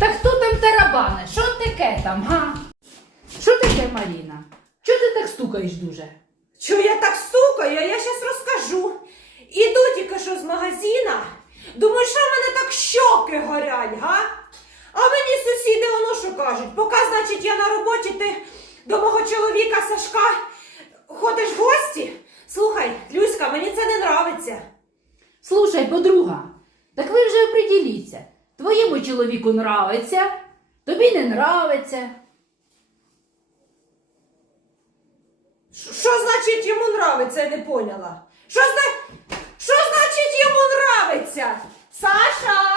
Та хто там тарабане? Що таке там, га? Що таке, Маріна? Чого ти так стукаєш дуже? Чого я так стукаю, а я зараз розкажу. Іду тільки що з магазина. Думаю, що в мене так щоки горять, га? А мені сусіди воно що кажуть. Поки, значить, я на роботі, ти до мого чоловіка Сашка ходиш в гості. Слухай, Люська, мені це не нравиться. Слушай, подруга, так ви вже оприділіться. Твоєму чоловіку нравиться, тобі не нравиться. Що значить йому нравиться, я не поняла. Що, зна... що значить йому нравиться? Саша!